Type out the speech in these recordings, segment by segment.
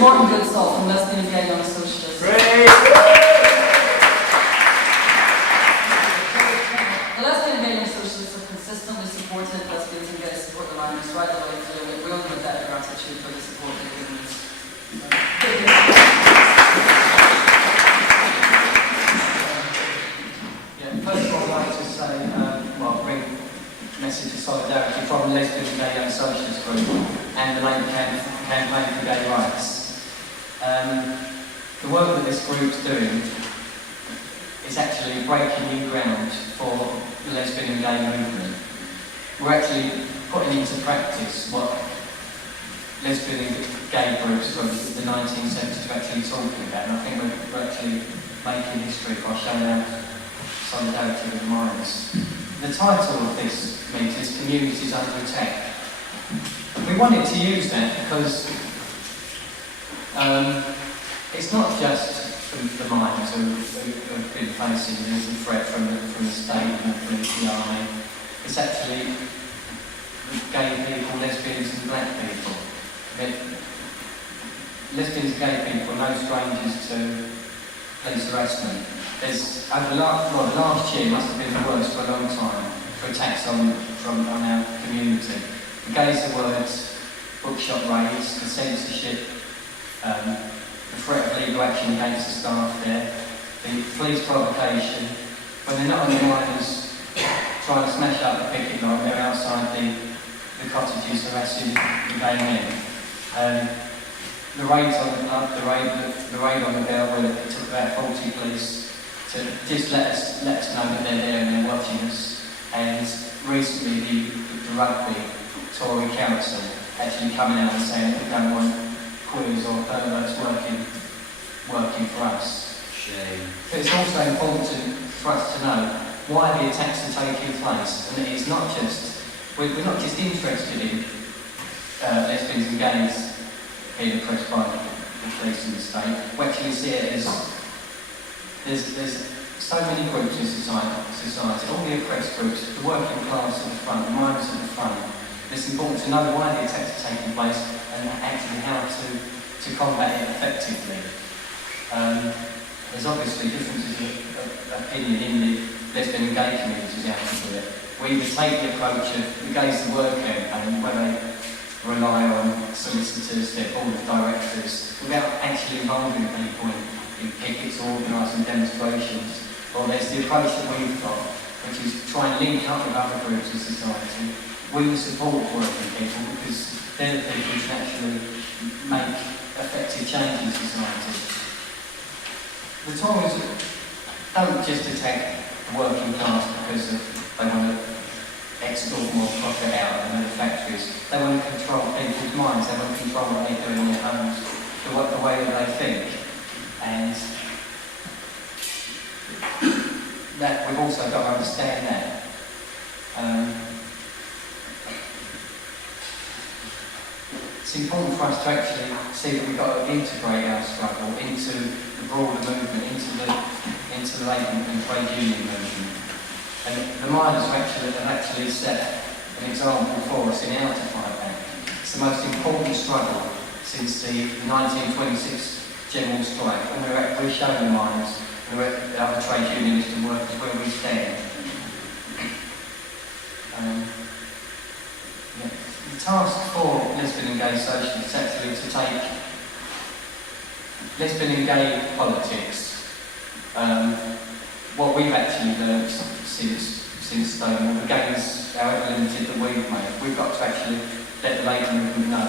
Martin Goodsall from Lesbian and Gay Young Socialists. Great. The Lesbian and Gay Young Socialists have consistently supported lesbians and gays support the minors right the way through. We owe them a debt of gratitude for the support they've given us. First of all, I'd like to say, bring a message of solidarity from the Lesbian and Gay Young Socialist Group and the Labour Campaign for Gay Rights. The work that this group's doing is actually breaking new ground for the lesbian and gay movement. We're actually putting into practice what lesbian and gay groups from the 1970s are actually talking about, and I think we're actually making history by showing our solidarity with the minors. The title of this meeting is Communities Under Attack. We wanted to use that because it's not just the minors who have been facing the threat from the state and the police, the army. It's actually gay people, lesbians and black people. Lesbians and gay people are no strangers to police harassment. There's, over the last year must have been the worst for a long time for attacks on our community. The gays are words, bookshop raids, the censorship, the threat of legal action against the staff there, the police provocation. When they're not on the minors trying to smash up the picket line, they're outside the cottages harassing the gay men. The raids on the pub, the raid on the bell where it took about 40 police to just let us know that they're there and they're watching us. And recently the rugby Tory Council actually coming out and saying that we don't want queers or perverts working for us. Shame. But it's also important for us to know why the attacks are taking place. And it's not just, we're not just interested in lesbians and gays being oppressed by the police and the state. We actually see it as there's so many groups in society, all the oppressed groups, the working class at the front, the minors at the front. It's important to know why the attacks are taking place and actually how to combat it effectively. There's obviously differences of opinion in the lesbian and gay communities out to it. We either take the approach of the Gays to Work campaign, where they rely on solicitors, their board of directors, without actually involving people in pickets or organising demonstrations. Or there's the approach that we've got, which is try and link up with other groups in society. We will support working people because they're the people who can actually make effective change in society. The Tories don't just attack the working class because they want to extort more profit out of them in the factories. They want to control people's minds, they want to control what they do in their homes, the way that they think. And that we've also got to understand that. It's important for us to actually see that we've got to integrate our struggle into the broader movement, into the labour and trade union movement. And the miners have actually set an example for us in how to fight back. It's the most important struggle since the 1926 general strike, when we're showing the miners and the other trade unionists and workers where we stand. The task for lesbian and gay socialists is actually to take lesbian and gay politics, what we've actually learned since Stonewall, the gains, however limited that we've made, we've got to actually let the labour movement know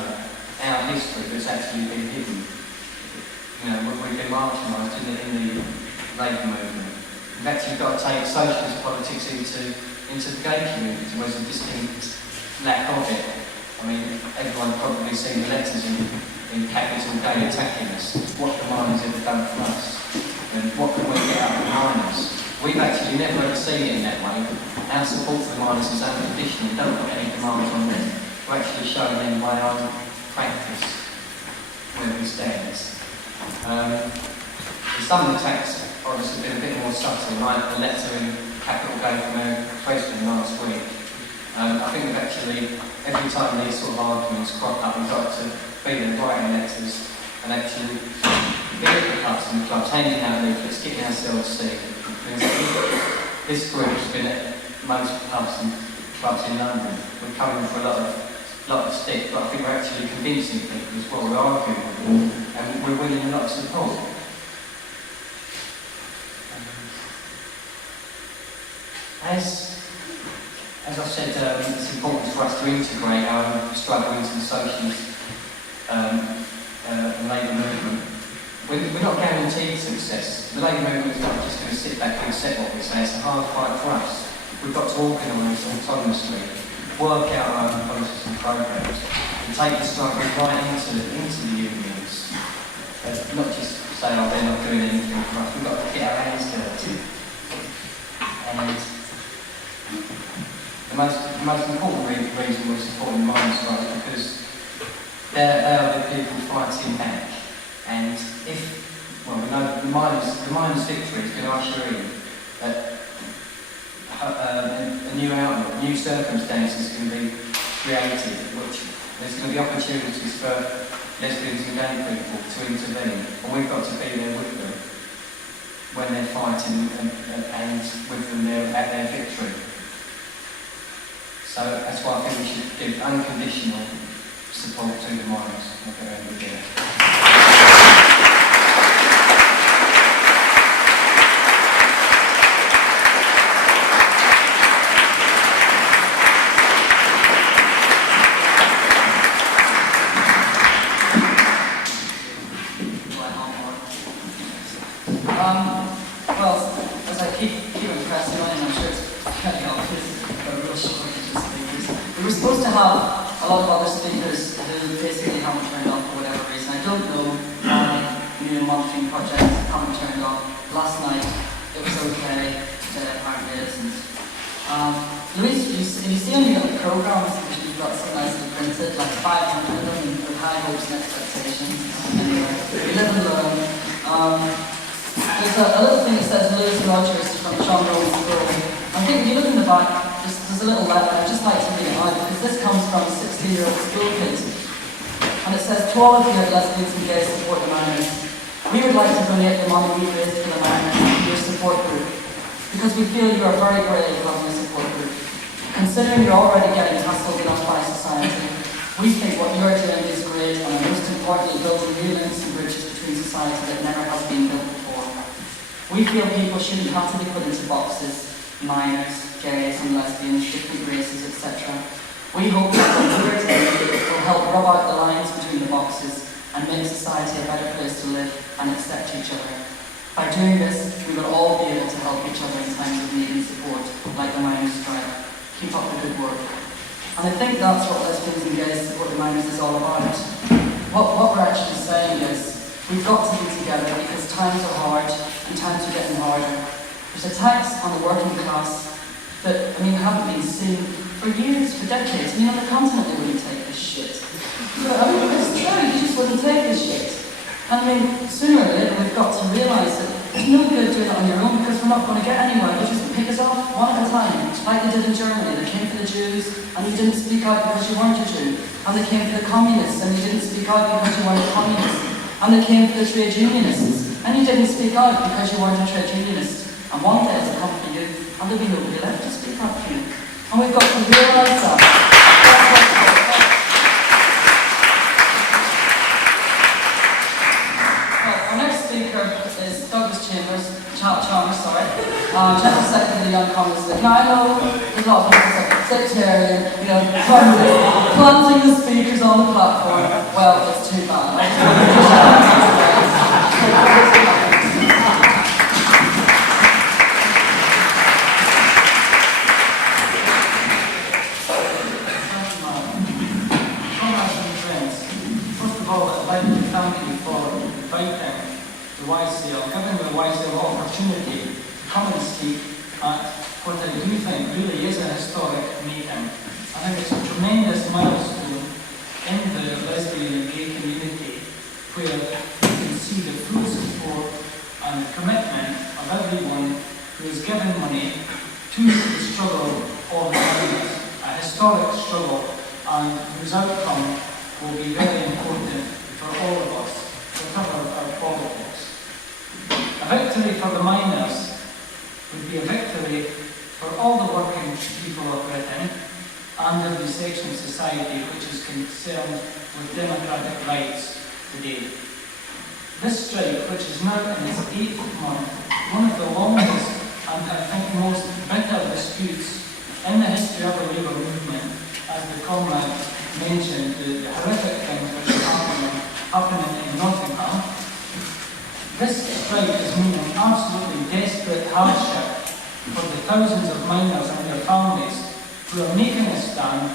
our history that's actually been hidden. You know, we've been marginalised in the labour movement. We've actually got to take socialist politics into the gay community, where there's a distinct lack of it. I mean, everyone's probably seen the letters in capital gay attacking us. What the miners have done for us, and what can we get out of the miners? We've actually never ever seen it in that way. Our support for the miners is unconditional. We don't put any demands on them. We're actually showing them by our practice where we stand. Some attacks obviously been a bit more subtle, like the letter in capital gay from our president last week. I think we've actually, every time these sort of arguments crop up, we've got to be there writing letters and actually being at the clubs and the clubs, handing out leaflets, getting ourselves seen. This group's been at most pubs and clubs in London. We're coming for a lot of stick, but I think we're actually convincing people as well. We're arguing with them, and we're winning a lot of support. As I've said, it's important for us to integrate our own struggle into the socialist and labour movement. We're not guaranteed success. The labour movement is not just going to sit back and accept what we say. It's a hard fight for us. We've got to organise autonomously, work out our own policies and programmes, and take the struggle right into the unions. Not just say, oh, they're not doing anything for us. We've got to get our hands dirty. And the most important reason we're supporting the miners' strike is because they are the people fighting back. And we know the miners' victory is going to usher in a new outlook, new circumstances can be created, which there's going to be opportunities for lesbians and gay people to intervene, and we've got to be there with them when they're fighting and with them at their victory. So that's why I think we should give unconditional support to the miners. I'll go over there. Well, as I keep impressing on, and I'm sure it's fairly obvious, but real shortage of speakers. We were supposed to have a lot of other speakers who basically haven't turned up for whatever reason. I don't know why new monitoring projects haven't turned up. Last night it was okay, today apparently it isn't. Louise, you see on the programs, you've got some nicely printed, like 500 of them with high hopes and expectations. Anyway, we live and learn. There's a little thing that says Lewis Rogers from John Rowland's School. I think if you look in the back, there's a little letter. I'd just like to read it out because this comes from a 16-year-old school kid. And it says, to all of you at Lesbians and Gays Support the Miners, we would like to donate the money we raised for the miners to your support group because we feel you are very brave having a support group. Considering you're already getting hassled enough by society, we think what you're doing is great and most importantly building new links and bridges between society that never has been built before. We feel people shouldn't have to be put into boxes, minors, gays and lesbians, different races, etc. We hope that what we're doing will help rub out the lines between the boxes and make society a better place to live and accept each other. By doing this, we will all be able to help each other in times of need and support, like the miners' strike. Keep up the good work. And I think that's what Lesbians and Gays Support the Miners is all about. What we're actually saying is, we've got to be together because times are hard and times are getting harder. There's attacks on the working class that, haven't been seen for years, for decades. On the continent they wouldn't take this shit. It's true, you just wouldn't take this shit. And sooner or later we've got to realise that there's no good doing it on your own because we're not going to get anywhere. You just pick us off one at a time, like they did in Germany. They came for the Jews and you didn't speak out because you weren't a Jew. And they came for the communists and you didn't speak out because you weren't a communist. And they came for the trade unionists and you didn't speak out because you weren't a trade unionist. And one day it'll come for you and there'll be nobody left to speak out for you. And we've got to realise that. Our next speaker is Douglas Chambers, Chalmers, General Secretary of the Young Commonwealth. Now I know there's a lot of people say, sectarian, planting the speakers on the platform. Well, it's too bad. First of all, I'd like to thank you for inviting the YCL, giving the YCL opportunity to come and speak at what I do think really is a historic meeting. I think it's a tremendous milestone in the lesbian and gay community where you can see the full support and the commitment of everyone who has given money to the struggle of the miners, a historic struggle and whose outcome will be very important for all of us. victory for the miners would be a victory for all the working people of Britain and every section of society which is concerned with democratic rights today. This strike, which is now in its 8th month, one of the longest and I think most bitter disputes in the history of the labour movement, as the comrade mentioned, the horrific things which are happening in Nottingham. This strike is meaning absolutely desperate hardship for the thousands of miners and their families who are making a stand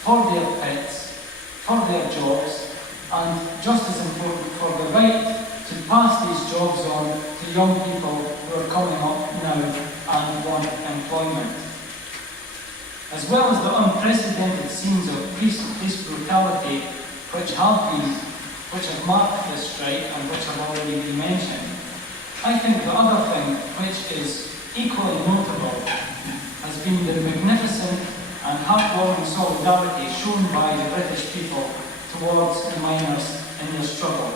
for their pits, for their jobs, and just as important, for the right to pass these jobs on to young people who are coming up now and want employment. As well as the unprecedented scenes of police brutality which have marked this strike and which have already been mentioned, I think the other thing which is equally notable has been the magnificent and heartwarming solidarity shown by the British people towards the miners in their struggle.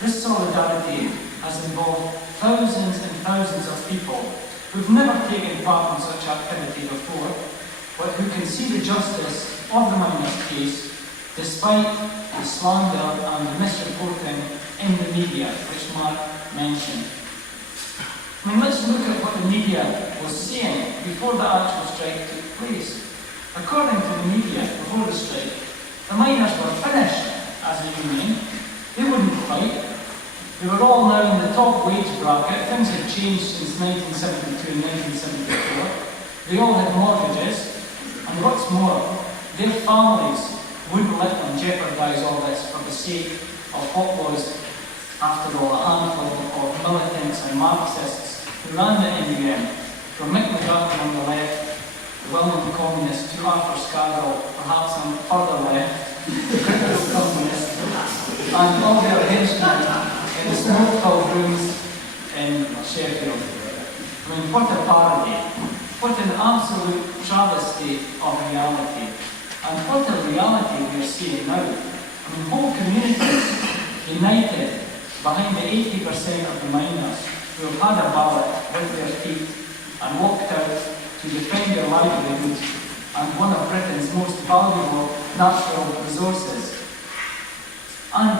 This solidarity has involved thousands and thousands of people who've never taken part in such activity before, but who can see the justice of the miners' case despite the slander and the misreporting in the media, which Mark mentioned. I mean, let's look at what the media was saying before the actual strike took place. According to the media, before the strike, the miners were finished as a union. They wouldn't fight. They were all now in the top wage bracket. Things had changed since 1972 and 1974. They all had mortgages, and what's more, their families wouldn't let them jeopardise all this for the sake of what was, after all, a handful of militants and Marxists who ran the NUM, from Mick McGuffin on the left, the well-known communist, to Arthur Scargill, perhaps on further left, the critical communist, and all their henchmen in the smoke-filled rooms in Sheffield. I mean, what a parody. What an absolute travesty of reality. And what a reality we are seeing now. I mean, whole communities united behind the 80% of the miners who have had a ballot with their feet and walked out to defend their livelihoods and one of Britain's most valuable natural resources. And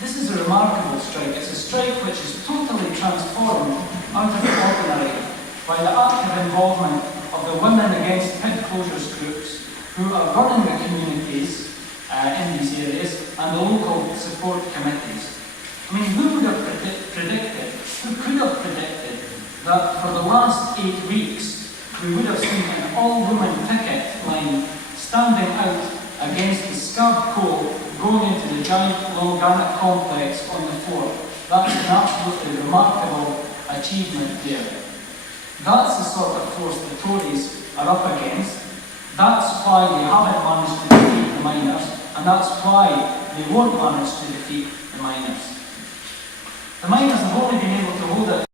this is a remarkable strike. It's a strike which is totally transformed out of the ordinary by the active involvement of the Women Against Pit Closures groups who are running the communities in these areas and the local support committees. I mean, who would have predicted, who could have predicted that for the last 8 weeks we would have seen an all-woman picket line standing out against the scab coal going into the giant Longarnet complex on the fort? That's an absolutely remarkable achievement there. That's the sort of force the Tories are up against. That's why they haven't managed to defeat the miners, and that's why they won't manage to defeat the miners. The miners have only been able to hold it